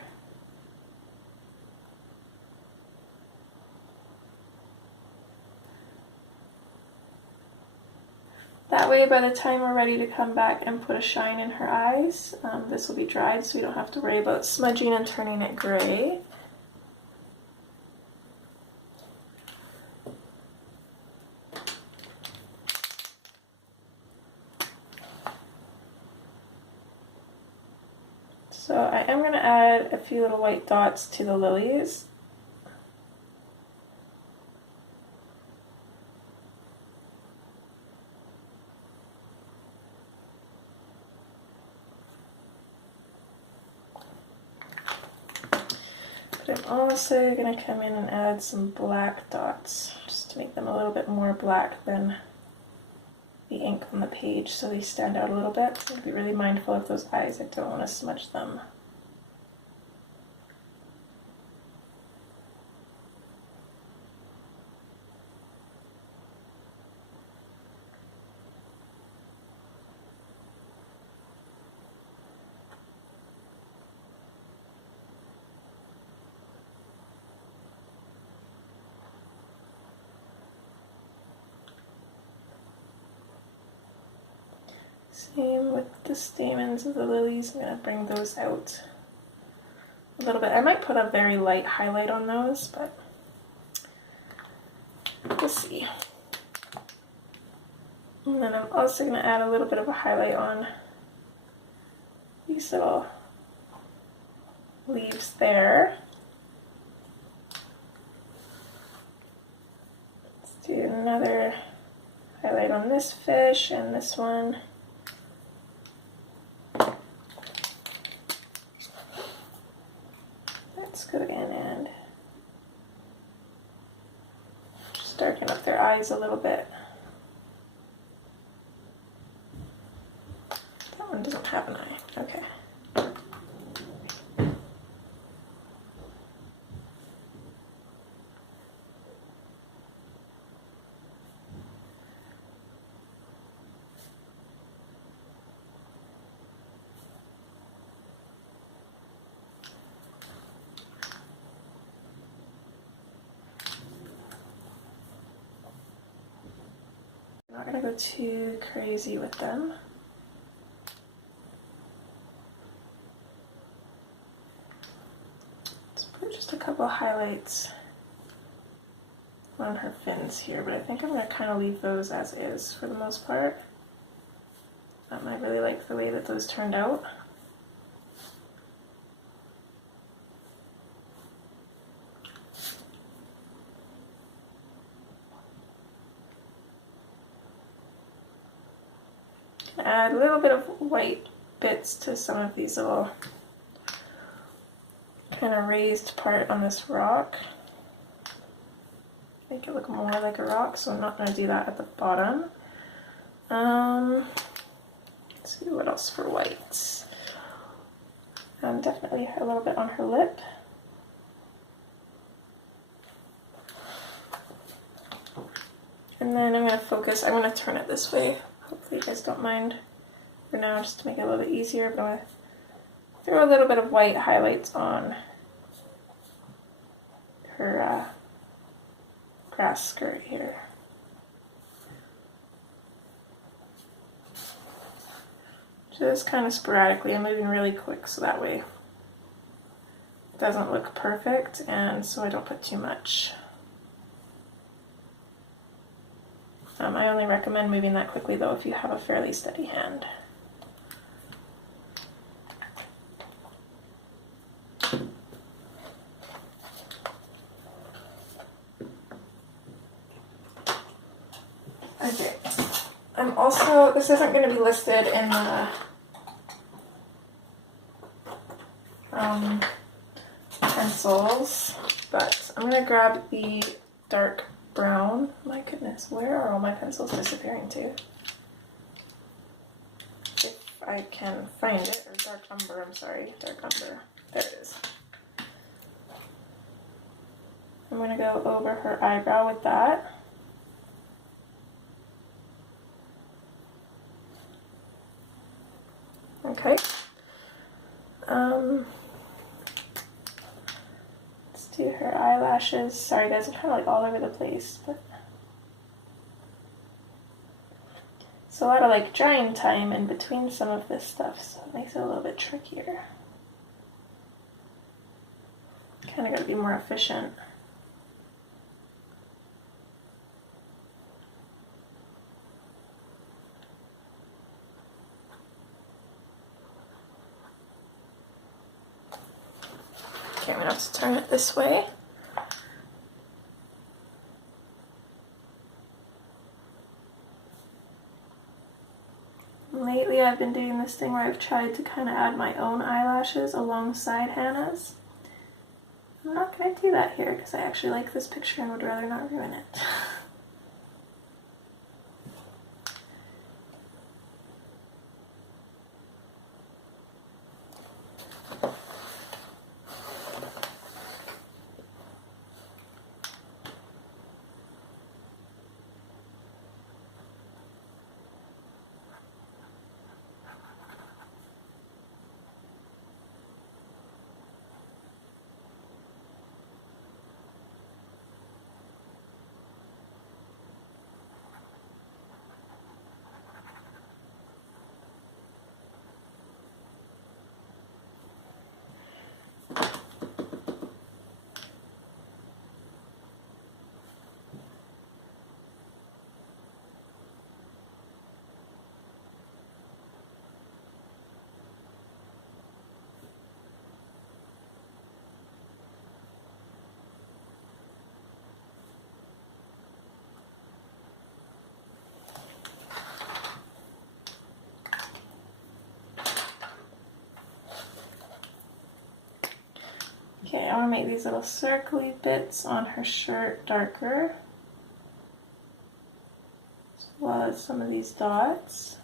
That way, by the time we're ready to come back and put a shine in her eyes, this will be dried, so we don't have to worry about smudging and turning it gray. So I am going to add a few little white dots to the lilies. But I'm also going to come in and add some black dots, just to make them a little bit more black than the ink on the page, so they stand out a little bit. So be really mindful of those eyes. I don't want to smudge them. Same with the stamens of the lilies. I'm going to bring those out a little bit. I might put a very light highlight on those, but we'll see. And then I'm also going to add a little bit of a highlight on these little leaves there. Let's do another highlight on this fish and this one. Let's go in and just darken up their eyes a little bit. That one doesn't have an eye. Okay. I'm not going to go too crazy with them. Let's put just a couple highlights on her fins here, but I think I'm going to kind of leave those as is for the most part. I really like the way that those turned out. Add a little bit of white bits to some of these little kind of raised part on this rock. Make it look more like a rock, so I'm not going to do that at the bottom. Let's see what else for whites. Definitely a little bit on her lip. And then I'm going to focus, I'm going to turn it this way. Hopefully you guys don't mind for now, just to make it a little bit easier, but I'm going to throw a little bit of white highlights on her grass skirt here. Just kind of sporadically. I'm moving really quick so that way it doesn't look perfect, and so I don't put too much. I only recommend moving that quickly though if you have a fairly steady hand. Okay, I'm also, this isn't going to be listed in the pencils, but I'm going to grab the dark brown. My goodness, where are all my pencils disappearing to? If I can find it, or dark umber, I'm sorry, dark umber. There it is. I'm going to go over her eyebrow with that. Okay. Let's do her eyelashes. Sorry guys, I'm kind of like all over the place, but it's a lot of like drying time in between some of this stuff, so it makes it a little bit trickier. Kind of got to be more efficient. Okay, I'm going to have to turn it this way. Lately I've been doing this thing where I've tried to kind of add my own eyelashes alongside Hannah's. I'm not going to do that here because I actually like this picture and would rather not ruin it. Okay, I want to make these little circly bits on her shirt darker, as well as some of these dots.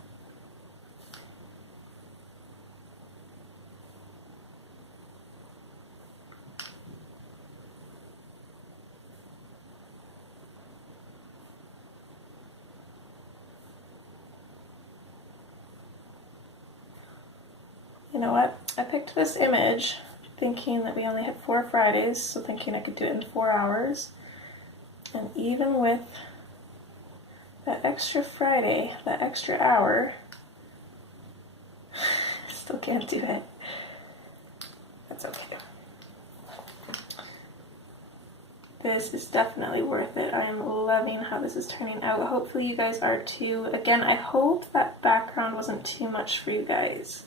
You know what? I picked this image thinking that we only had 4 Fridays, so thinking I could do it in 4 hours. And even with that extra Friday, that extra hour, I still can't do it. That's okay. This is definitely worth it. I am loving how this is turning out. Hopefully you guys are too. Again, I hope that background wasn't too much for you guys.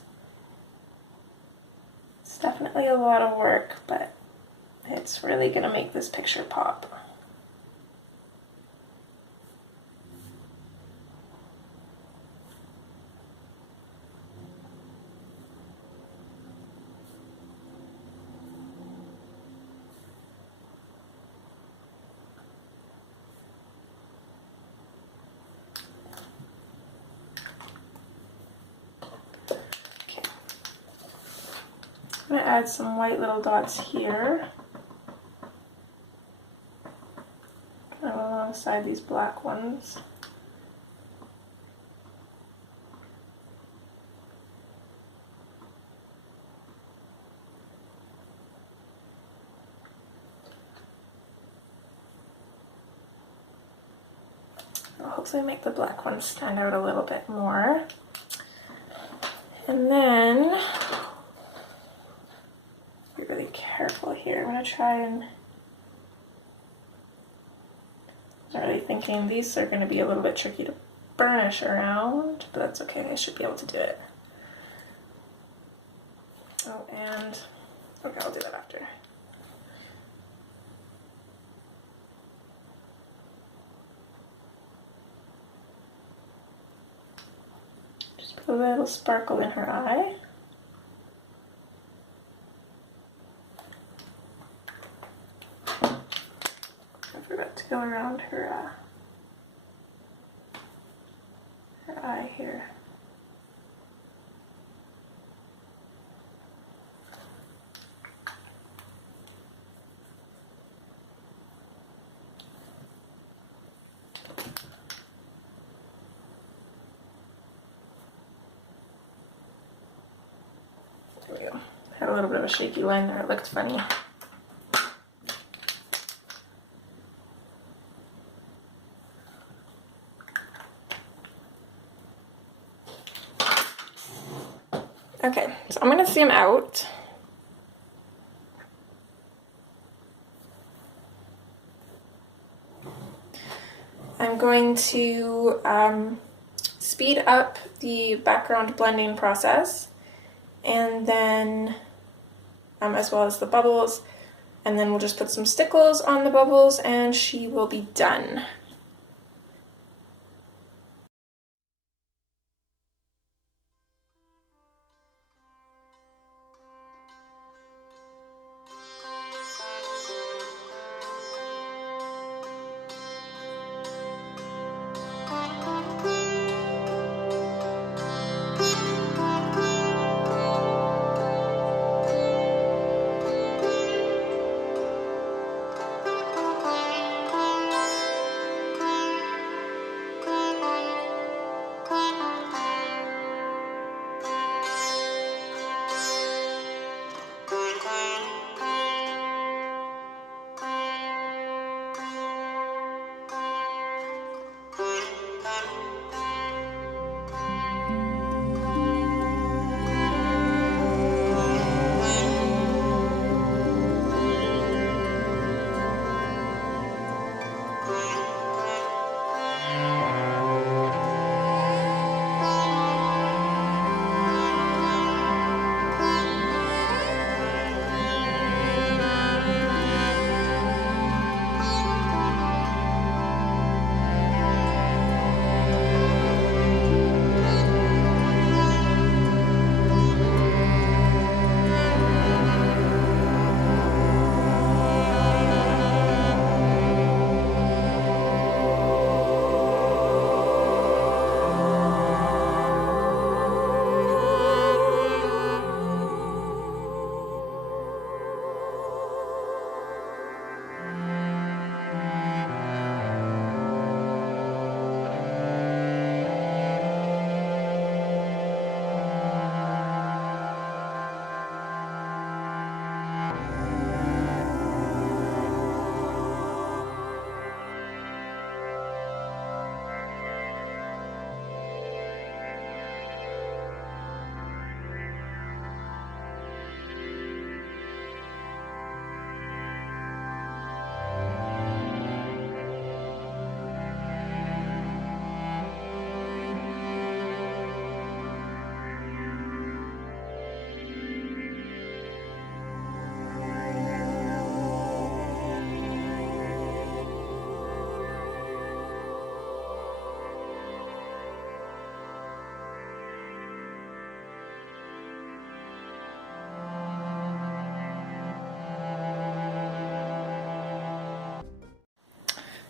It's definitely a lot of work, but it's really going to make this picture pop. I'm going to add some white little dots here, kind of alongside these black ones. I'll hopefully make the black ones stand out a little bit more. And then be really careful here. I'm going to try and, I was already thinking these are going to be a little bit tricky to burnish around, but that's okay. I should be able to do it. Oh, and okay, I'll do that after. Just put a little sparkle in her eye. go around her eye here. There we go. Had a little bit of a shaky line there, it looked funny. Okay, so I'm going to zoom out. I'm going to speed up the background blending process, and then as well as the bubbles, and then we'll just put some stickles on the bubbles and she will be done.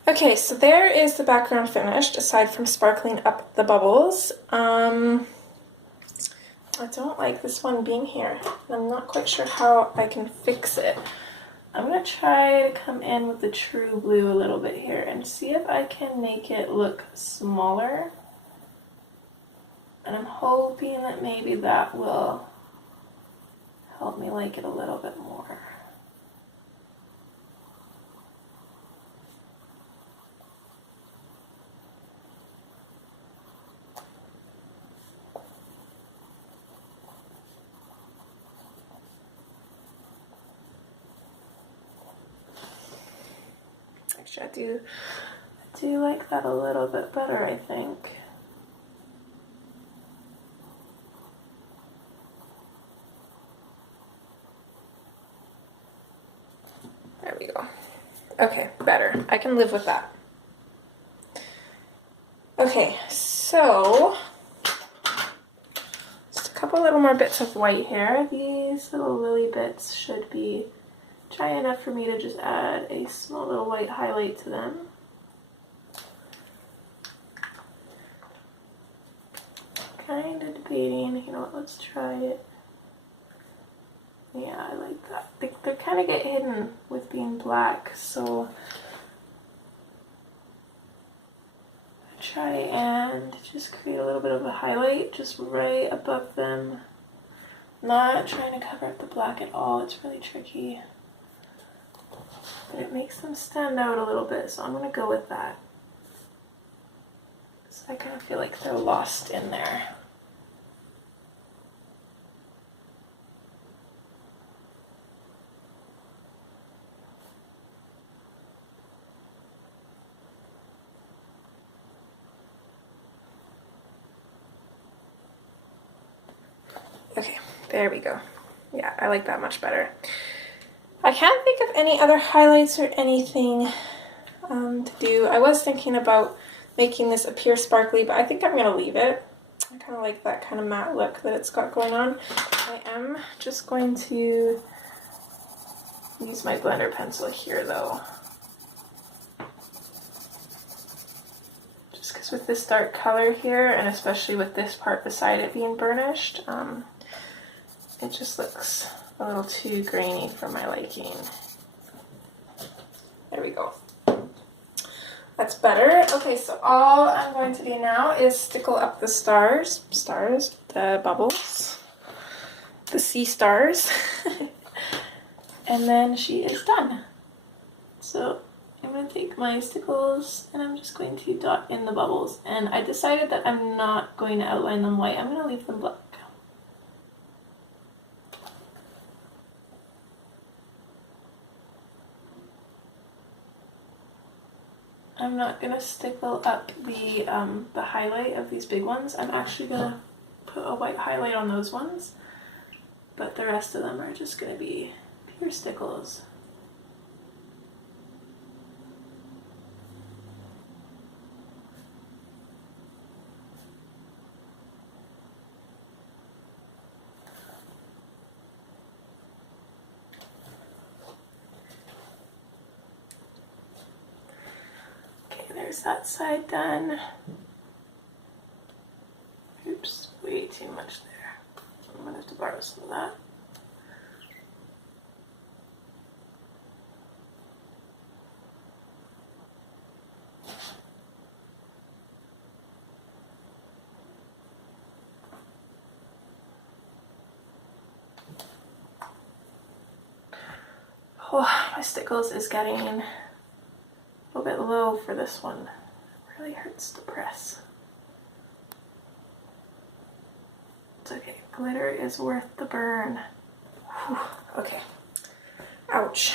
Okay, so there is the background finished, aside from sparkling up the bubbles. I don't like this one being here. I'm not quite sure how I can fix it. I'm going to try to come in with the true blue a little bit here and see if I can make it look smaller. And I'm hoping that maybe that will help me like it a little bit more. Actually, I do like that a little bit better, I think. There we go. Okay, better. I can live with that. Okay, so just a couple little more bits of white here. These little lily bits should be dry enough for me to just add a small little white highlight to them. kind of debating, you know what, let's try it. Yeah, I like that. They kind of get hidden with being black, so I try and just create a little bit of a highlight just right above them. Not trying to cover up the black at all, it's really tricky. But it makes them stand out a little bit, so I'm going to go with that. So I kind of feel like they're lost in there. Okay, there we go. Yeah, I like that much better. I can't think of any other highlights or anything to do. I was thinking about making this appear sparkly, but I think I'm going to leave it. I kind of like that kind of matte look that it's got going on. I am just going to use my blender pencil here though. Just because with this dark color here, and especially with this part beside it being burnished, it just looks a little too grainy for my liking. There we go. That's better. Okay, so all I'm going to do now is stickle up the stars, the bubbles, the sea stars, and then she is done. So I'm going to take my stickles and I'm just going to dot in the bubbles. And I decided that I'm not going to outline them white, I'm going to leave them black. I'm not going to stickle up the highlight of these big ones. I'm actually going to put a white highlight on those ones, but the rest of them are just going to be pure stickles. There's that side done. Oops, way too much there. I'm gonna have to borrow some of that. Oh, my stickles is getting a little bit low for this one. It really hurts to press. It's okay. Glitter is worth the burn. Whew. Okay. Ouch.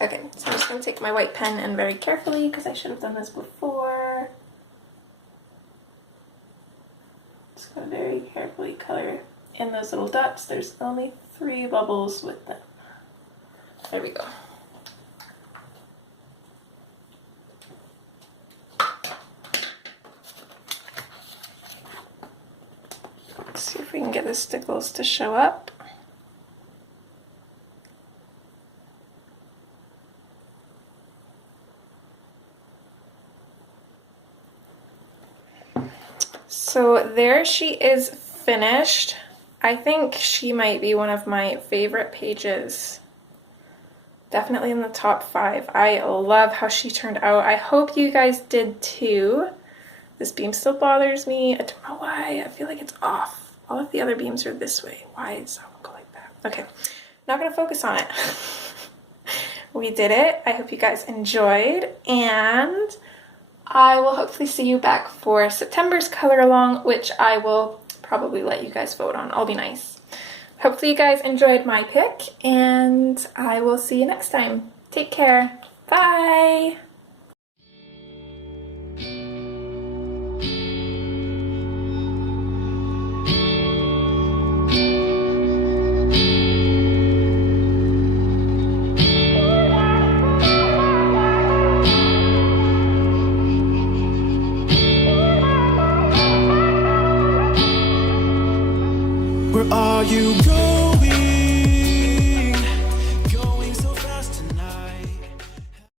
Okay, so I'm just going to take my white pen and very carefully, because I should have done this before, just going to very carefully color in those little dots. There's only 3 bubbles with them. There we go. Let's see if we can get the stickles to show up. So there she is finished. I think she might be one of my favorite pages. Definitely in the top 5. I love how she turned out. I hope you guys did too. This beam still bothers me. I don't know why. I feel like it's off. All of the other beams are this way. Why does that one go like that? Okay, not gonna focus on it. We did it. I hope you guys enjoyed, and I will hopefully see you back for September's color along, which I will probably let you guys vote on. I'll be nice. Hopefully you guys enjoyed my pick, and I will see you next time. Take care. Bye! Where are you?